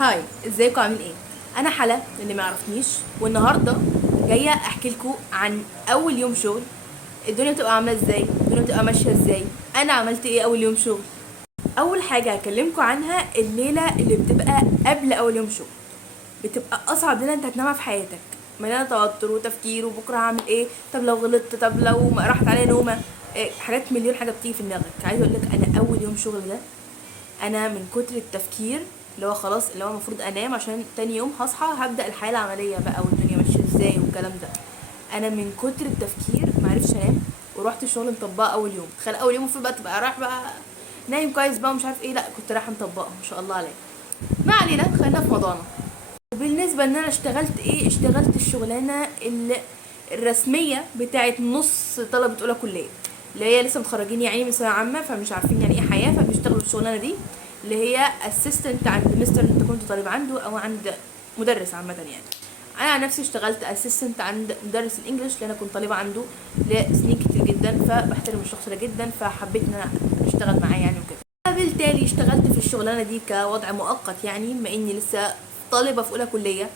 هاي، ازيكم عاملين ايه؟ انا حلا اللي ما يعرفنيش، والنهارده جايه احكي لكم عن اول يوم شغل. الدنيا بتبقى عامله ازاي، الدنيا بتبقى ماشيه ازاي، انا عملت ايه اول يوم شغل. اول حاجه هكلمكم عنها الليله اللي بتبقى قبل اول يوم شغل. بتبقى اصعب ليله انت هتنامها في حياتك، مليانه توتر وتفكير وبكره هعمل ايه، طب لو غلطت، طب لو ما راحت عليا نومه، إيه حاجات مليون حاجه بتيجي في دماغك. عايزه اقول لك انا اول يوم شغل ده، انا من كتر التفكير اللي هو خلاص اللي هو المفروض انام عشان تاني يوم هصحى هبدا الحياه العمليه بقى والدنيا ماشيه ازاي والكلام ده. انا من كتر التفكير معرفش انام، ورحت الشغل مطبقه اول يوم. تخيل اول يوم المفروض بقى تبقى رايح بقى نايم كويس بقى ومش عارف ايه، لا كنت رايحه مطبقه ما شاء الله عليا. ما علينا، خلينا في موضوعنا. وبالنسبه ان انا اشتغلت ايه، اشتغلت الشغلانه الرسميه بتاعت نص طلبه اولى كليه، اللي هي لسه متخرجين يعني من ثانويه عامه، فمش عارفين يعني ايه حياه، فبيشتغلوا الشغلانه دي اللي هي اسيستنت عند مستر انت كنت طالب عنده او عند مدرس عامه يعني. انا عن نفسي اشتغلت اسيستنت عند مدرس الانجليش اللي انا كنت طالبه عنده لسنين كتير جدا، فبحترم الشخص ده جدا، فحبيت ان انا اشتغل معاه يعني وكده. بالتالي اشتغلت في الشغلانه دي كوضع مؤقت يعني، بما اني لسه طالبه في اولى كليه،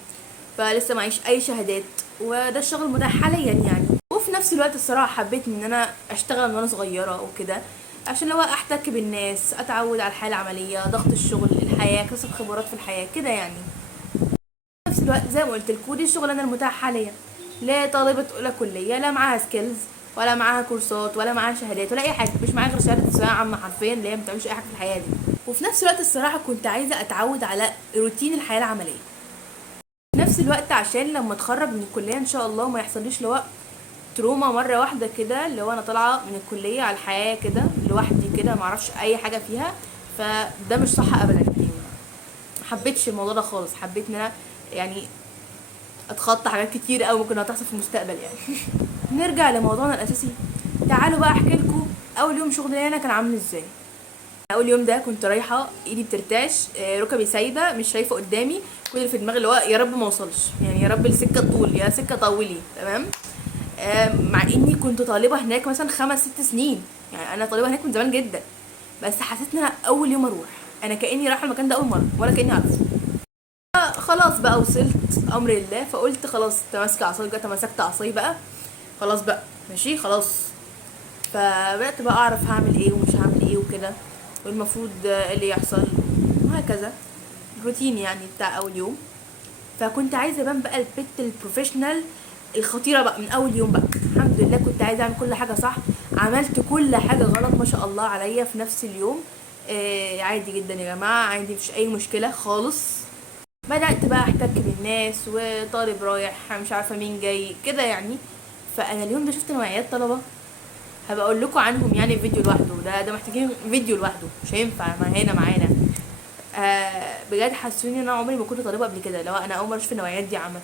فلسه معيش اي شهادات، وده الشغل المتاح حاليا يعني. وفي نفس الوقت الصراحه حبيت ان انا اشتغل وانا صغيره وكده، عشان لو احتك بالناس، اتعود على الحياه العمليه، ضغط الشغل، الحياه، اكتسب خبرات في الحياه كده يعني. في نفس الوقت زي ما قلت لكم دي الشغلانه المتاحه حاليا لطالبه اولى كليه لا معاها سكيلز ولا معاها كورسات ولا معاها شهادات ولا اي حاجه، مش معاها غير شهاده ثانويه عامه حرفيا، اللي هي ما بتعملش اي حاجه في الحياه دي. وفي نفس الوقت الصراحه كنت عايزه اتعود على روتين الحياه العمليه في نفس الوقت، عشان لما اتخرج من الكليه ان شاء الله ما يحصليش اللي هو تروما مره واحده كده، اللي هو انا طالعه من الكليه على الحياه كده لوحدي كده ما اعرفش اي حاجه فيها. فده مش صح ابدا يعني. ما حبيتش الموضوع ده خالص، حبيت ان انا يعني اتخطى حاجات كتير قوي ممكن هتحصل في المستقبل يعني. نرجع لموضوعنا الاساسي. تعالوا بقى احكي لكم اول يوم شغل ليا انا كان عامل ازاي. اول يوم ده كنت رايحه ايدي بترتعش، ركبي سايبه، مش شايفه قدامي، كل اللي في دماغي اللي هو يا رب ما اوصلش يعني، يا رب السكه طول، يا سكه طولي تمام. مع اني كنت طالبه هناك مثلا 5 6 سنين، يعني انا طالبه هناك من زمان جدا، بس حسيت ان انا اول يوم اروح انا كاني رايحه المكان ده اول مره ولا كاني عارفه. خلاص بقى وصلت امر الله، فقلت خلاص تماسك عصاي بقى، تمسكت عصاي بقى، خلاص بقى ماشي خلاص. فبدات بقى اعرف هعمل ايه ومش هعمل ايه وكده، والمفروض إيه اللي يحصل، وهكذا الروتين يعني بتاع اول يوم. فكنت عايزه ابان بقى البت البروفيشنال الخطيره بقى من اول يوم بقى. الحمد لله كنت عايزه اعمل كل حاجه صح، عملت كل حاجه غلط ما شاء الله عليا في نفس اليوم. عادي جدا يا جماعه، عادي مفيش اي مشكله خالص. بدات بقى احتك بالناس وطالب رايح مش عارفه مين جاي كده يعني. فانا اليوم ده شفت نوعيات طلبه هبقى اقول لكم عنهم يعني فيديو لوحده، ده محتاجين فيديو لوحده، مش هينفع مع هنا معانا. بجد حسوني ان انا عمري ما كنت طالبه قبل كده، لو انا اول مره اشوف النوعيات دي عامه.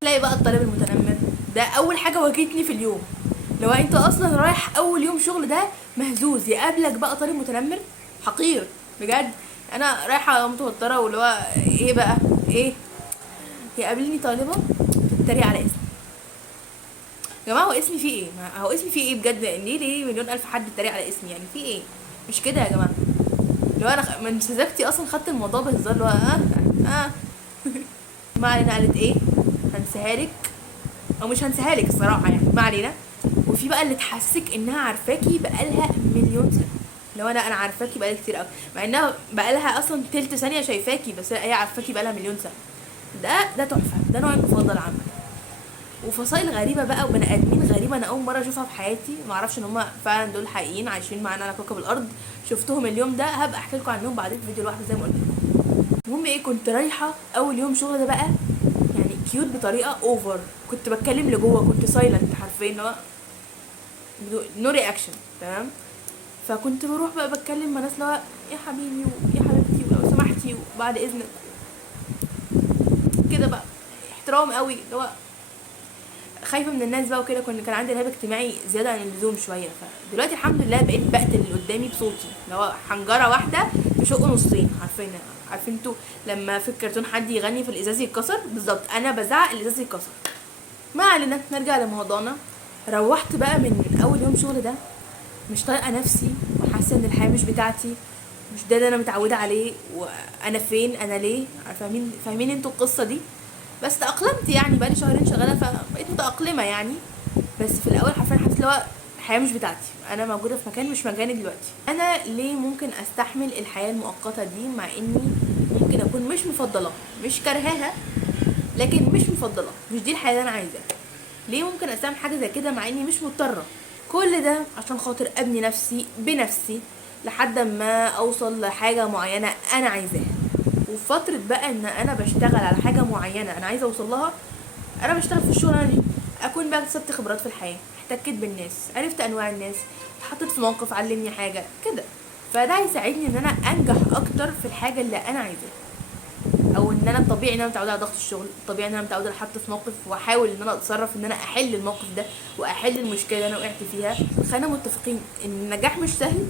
تلاقي بقى الطالب المتنمر ده اول حاجه واجهتني في اليوم. لو انت اصلا رايح اول يوم شغل ده مهزوز، يقابلك بقى طالب متنمر حقير بجد. انا رايحه متوتره واللي هو ايه بقى ايه، يقابلني طالبه تتريق على اسمي. يا جماعه هو اسمي فيه ايه، هو اسمي فيه ايه بجد، ليه مليون الف حد يتريق على اسمي يعني، فيه ايه؟ مش كده يا جماعه. لو انا من سذاجتي اصلا خدت الموضوع بهزار، اللي هو اه ما علينا. قالت ايه، هنساها لك او مش هنساها لك الصراحه يعني، ما علينا. وفي بقى اللي تحسك انها عارفاكي بقالها مليون سنه، لو انا عارفاكي بقالي كتير قوي، مع انها بقالها اصلا تلت ثانيه شايفاكي، بس هي عارفاكي بقالها مليون سنه. ده تحفه، ده نوعي المفضل عامه. وفصائل غريبه بقى وبني ادمين غريبه انا اول مره اشوفها في حياتي، ما اعرفش ان هم فعلا دول حقيقيين عايشين معانا على كوكب الارض. شفتهم اليوم ده، هبقى احكي لكم عنهم بعدين في فيديو لوحده زي ما قلت لكم. المهم ايه، كنت رايحه اول يوم شغل ده بقى يعني كيوت بطريقه اوفر، كنت بتكلم لجوه، كنت سايلنت حرفيا، اللي هو نو رياكشن تمام. فكنت بروح بقى بتكلم مع ناس اللي هو يا حبيبي ويا حبيبتي ولو سمحتي وبعد اذنك كده بقى، احترام قوي، اللي هو خايفه من الناس بقى وكده. كان عندي رهاب اجتماعي زياده عن اللزوم شويه. فدلوقتي الحمد لله بقيت بقتل اللي قدامي بصوتي، اللي هو حنجره واحده تشق نصين حرفيا. عارفين انتوا لما في الكرتون حد يغني في الازاز يتكسر، بالظبط انا بزعق الازاز يتكسر. ما علينا، نرجع لموضوعنا. روحت بقى من اول يوم شغل ده مش طايقه نفسي، وحاسه ان الحياه مش بتاعتي، مش ده اللي انا متعوده عليه، وانا فين، انا ليه. فاهمين انتوا القصه دي. بس تأقلمت يعني، بقالي شهرين شغاله فبقيت متأقلمه يعني. بس في الاول حرفيا حسيت اللي هو الحياه مش بتاعتي، انا موجوده في مكان مش مكاني دلوقتي. انا ليه ممكن استحمل الحياه المؤقته دي مع اني ممكن اكون مش مفضله، مش كرهاها، لكن مش مفضله، مش دي الحياه اللي انا عايزاها. ليه ممكن استعمل حاجه زي كده مع اني مش مضطره؟ كل ده عشان خاطر ابني نفسي بنفسي لحد ما اوصل لحاجه معينه انا عايزاها. وفي فتره بقى ان انا بشتغل على حاجه معينه انا عايزه اوصل لها، انا بشتغل في الشغلانه دي، اكون بقى اكتسبت خبرات في الحياه، احتكيت بالناس، عرفت انواع الناس، اتحطيت في موقف علمني حاجه كده. فده هيساعدني ان انا انجح اكتر في الحاجه اللي انا عايزاها. او ان انا طبيعي ان انا متعوده على ضغط الشغل، طبيعي ان انا متعوده اتحط في موقف واحاول ان انا اتصرف ان انا احل الموقف ده واحل المشكله اللي انا وقعت فيها. خلينا متفقين ان النجاح مش سهل،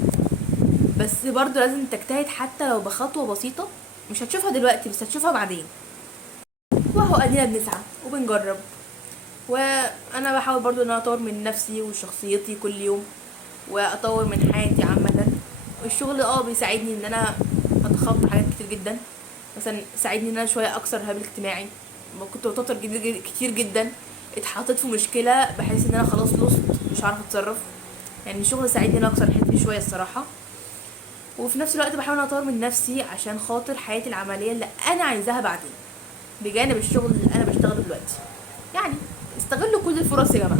بس برضه لازم تجتهد حتى لو بخطوه بسيطه. مش هتشوفها دلوقتي بس هتشوفها بعدين. وهو ادينا بنسعى وبنجرب. وانا بحاول برضو ان انا اطور من نفسي وشخصيتي كل يوم، واطور من حياتي عامه. والشغل بيساعدني ان انا اتخطى حاجات كتير جدا. مثلا ساعدني ان انا شويه اكسر هابل اجتماعي. ما كنت بتوتر كتير جدا، اتحطيت في مشكله بحيث ان انا خلاص لوست، مش عارفه اتصرف. يعني الشغل ساعدني ان انا اكسر الحته دي شويه الصراحه. وفي نفس الوقت بحاول اطور من نفسي عشان خاطر حياتي العمليه اللي انا عايزاها بعدين، بجانب الشغل اللي انا بشتغله دلوقتي. يعني استغلوا كل الفرص يا جماعه،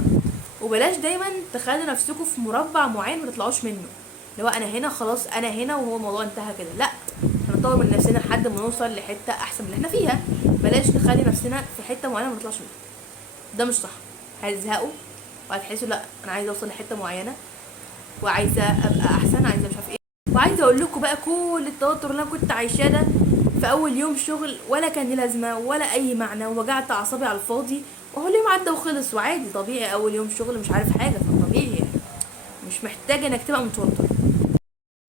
وبلاش دايما تخلوا نفسكم في مربع معين ما تطلعوش منه. لو انا هنا خلاص انا هنا وهو الموضوع انتهى كده، لا، هنطور من نفسنا لحد ما نوصل لحته احسن من اللي احنا فيها. بلاش نخلي نفسنا في حته معينه ما نطلعش منها، ده مش صح. هتزهقوا وهتحسوا لا انا عايزه اوصل لحته معينه وعايزه ابقى احسن، عايزه مش عارف ايه. وعايزه اقول لكم بقى كل التوتر اللي انا كنت عايشاه ده في اول يوم شغل ولا كان ليه لازمه ولا اي معنى، ووجعت اعصابي على الفاضي، وهو اليوم عدى وخلص وعادي طبيعي. اول يوم شغل مش عارف حاجه فطبيعي يعني، مش محتاجه انك تبقى متوتر.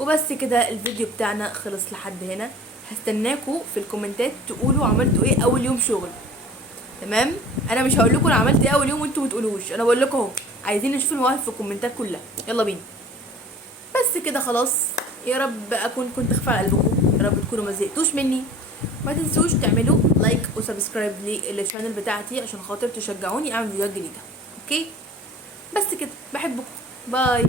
وبس كده الفيديو بتاعنا خلص لحد هنا. هستناكوا في الكومنتات تقولوا عملتوا ايه اول يوم شغل. تمام، انا مش هقول لكم انا عملت ايه اول يوم وانتوا ما تقولوش، انا بقول لكم اهو، عايزين نشوف المواهب في الكومنتات كلها. يلا بينا. بس كده خلاص. يا رب اكون كنت خفيفه على قلبكم، يا رب تكونوا ما زهقتوش مني. ما تنسوش تعملوا لايك وسبسكرايب للشانل بتاعتي عشان خاطر تشجعوني اعمل فيديوهات جديده. اوكي، بس كده، بحبكم، باي.